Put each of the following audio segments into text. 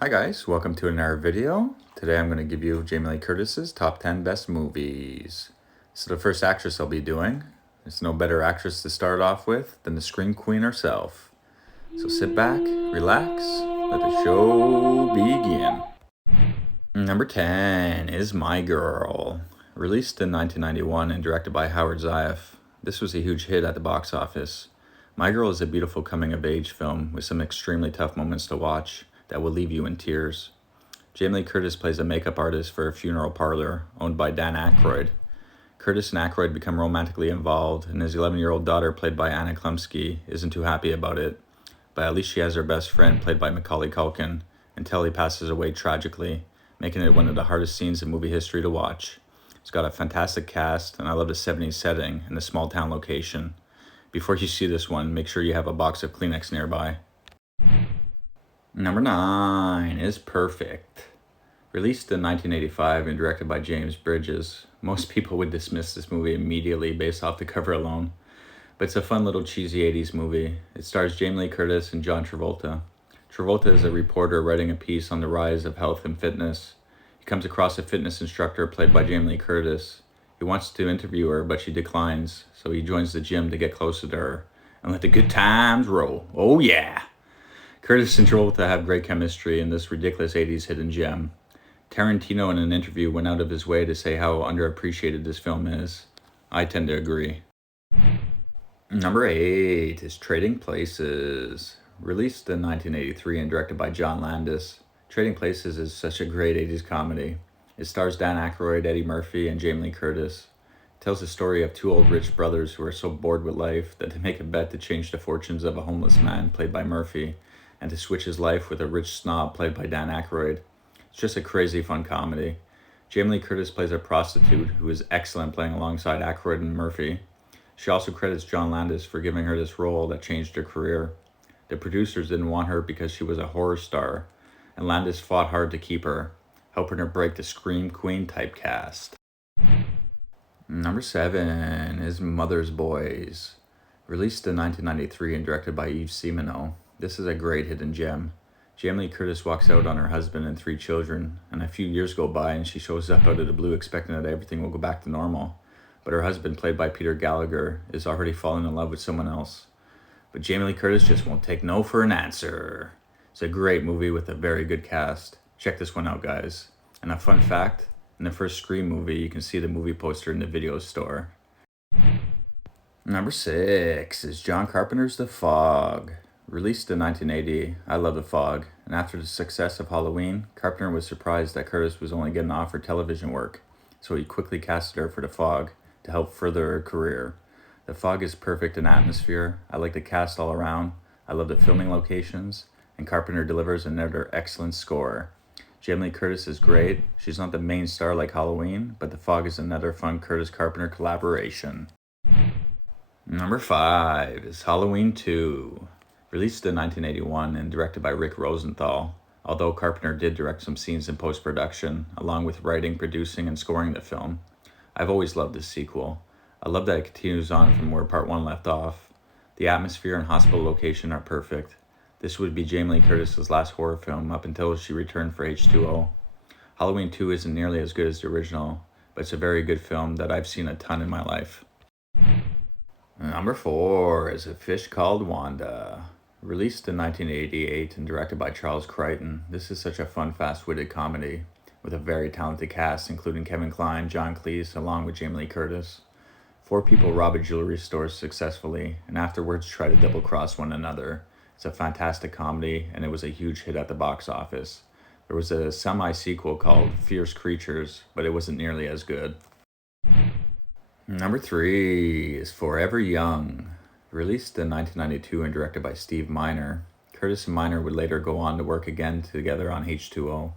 Hi guys, welcome to another video. Today I'm going to give you Jamie Lee Curtis's top 10 best movies. This is the first actress I'll be doing. There's no better actress to start off with than the Scream Queen herself. So sit back, relax, let the show begin. Number 10 is My Girl. Released in 1991 and directed by Howard Zayef, this was a huge hit at the box office. My Girl is a beautiful coming-of-age film with some extremely tough moments to watch that will leave you in tears. Jamie Lee Curtis plays a makeup artist for a funeral parlor owned by Dan Aykroyd. Curtis and Aykroyd become romantically involved, and his 11-year-old daughter, played by Anna Klumsky, isn't too happy about it. But at least she has her best friend, played by Macaulay Culkin, until he passes away tragically, making it one of the hardest scenes in movie history to watch. It's got a fantastic cast, and I love the 70s setting and the small town location. Before you see this one, make sure you have a box of Kleenex nearby. Number 9 is Perfect. Released in 1985 and directed by James Bridges, most people would dismiss this movie immediately based off the cover alone. But it's a fun little cheesy 80s movie. It stars Jamie Lee Curtis and John Travolta. Travolta is a reporter writing a piece on the rise of health and fitness. He comes across a fitness instructor played by Jamie Lee Curtis. He wants to interview her, but she declines, so he joins the gym to get closer to her and let the good times roll. Oh yeah! Curtis and Travolta have great chemistry in this ridiculous 80s hidden gem. Tarantino in an interview went out of his way to say how underappreciated this film is. I tend to agree. Number 8 is Trading Places. Released in 1983 and directed by John Landis, Trading Places is such a great 80s comedy. It stars Dan Aykroyd, Eddie Murphy, and Jamie Lee Curtis. It tells the story of two old rich brothers who are so bored with life that they make a bet to change the fortunes of a homeless man, played by Murphy, and to switch his life with a rich snob, played by Dan Aykroyd. It's just a crazy fun comedy. Jamie Lee Curtis plays a prostitute who is excellent playing alongside Aykroyd and Murphy. She also credits John Landis for giving her this role that changed her career. The producers didn't want her because she was a horror star, and Landis fought hard to keep her, helping her break the Scream Queen typecast. Number 7 is Mother's Boys. Released in 1993 and directed by Yves Simoneau, this is a great hidden gem. Jamie Lee Curtis walks out on her husband and 3 children, and a few years go by and she shows up out of the blue expecting that everything will go back to normal. But her husband, played by Peter Gallagher, is already falling in love with someone else. But Jamie Lee Curtis just won't take no for an answer. It's a great movie with a very good cast. Check this one out, guys. And a fun fact, in the first Scream movie, you can see the movie poster in the video store. Number 6 is John Carpenter's The Fog. Released in 1980, I love The Fog, and after the success of Halloween, Carpenter was surprised that Curtis was only getting offered television work, so he quickly casted her for The Fog to help further her career. The Fog is perfect in atmosphere. I like the cast all around. I love the filming locations, and Carpenter delivers another excellent score. Jamie Lee Curtis is great. She's not the main star like Halloween, but The Fog is another fun Curtis Carpenter collaboration. Number 5 is Halloween 2. Released in 1981 and directed by Rick Rosenthal, although Carpenter did direct some scenes in post-production, along with writing, producing, and scoring the film. I've always loved this sequel. I love that it continues on from where part 1 left off. The atmosphere and hospital location are perfect. This would be Jamie Lee Curtis's last horror film up until she returned for H2O. Halloween 2 isn't nearly as good as the original, but it's a very good film that I've seen a ton in my life. Number 4 is A Fish Called Wanda. Released in 1988 and directed by Charles Crichton, this is such a fun, fast-witted comedy with a very talented cast, including Kevin Kline, John Cleese, along with Jamie Lee Curtis. 4 people rob a jewelry store successfully and afterwards try to double-cross one another. It's a fantastic comedy, and it was a huge hit at the box office. There was a semi-sequel called Fierce Creatures, but it wasn't nearly as good. Number 3 is Forever Young. Released in 1992 and directed by Steve Miner, Curtis and Miner would later go on to work again together on H2O.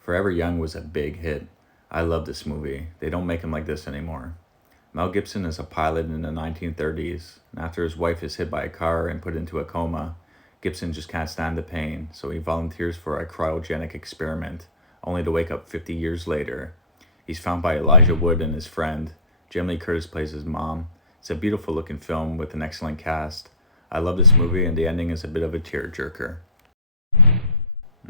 Forever Young was a big hit. I love this movie. They don't make them like this anymore. Mel Gibson is a pilot in the 1930s, and after his wife is hit by a car and put into a coma, Gibson just can't stand the pain, so he volunteers for a cryogenic experiment, only to wake up 50 years later. He's found by Elijah Wood and his friend. Jamie Lee Curtis plays his mom. It's a beautiful looking film with an excellent cast. I love this movie, and the ending is a bit of a tearjerker.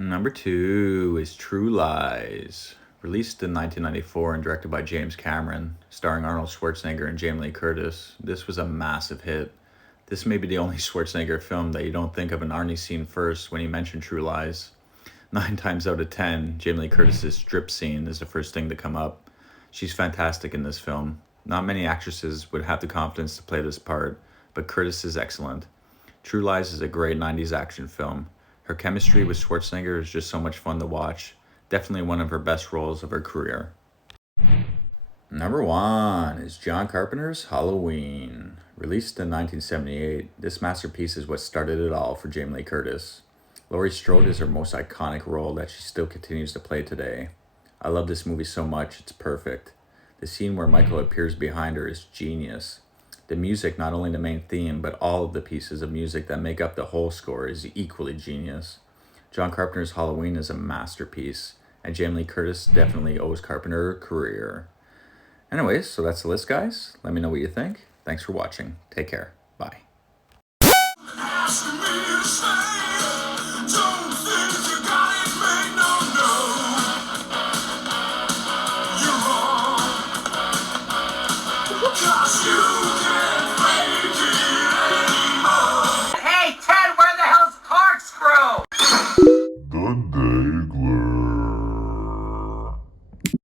Number 2 is True Lies. Released in 1994 and directed by James Cameron, starring Arnold Schwarzenegger and Jamie Lee Curtis, this was a massive hit. This may be the only Schwarzenegger film that you don't think of an Arnie scene first when you mention True Lies. 9 times out of 10, Jamie Lee Curtis's strip scene is the first thing to come up. She's fantastic in this film. Not many actresses would have the confidence to play this part, but Curtis is excellent. True Lies is a great 90s action film. Her chemistry with Schwarzenegger is just so much fun to watch. Definitely one of her best roles of her career. Number 1 is John Carpenter's Halloween. Released in 1978, this masterpiece is what started it all for Jamie Lee Curtis. Laurie Strode is her most iconic role that she still continues to play today. I love this movie so much, it's perfect. The scene where Michael appears behind her is genius. The music, not only the main theme, but all of the pieces of music that make up the whole score is equally genius. John Carpenter's Halloween is a masterpiece, and Jamie Lee Curtis definitely owes Carpenter a career. Anyways, so that's the list, guys. Let me know what you think. Thanks for watching. Take care. Bye. The Daigler.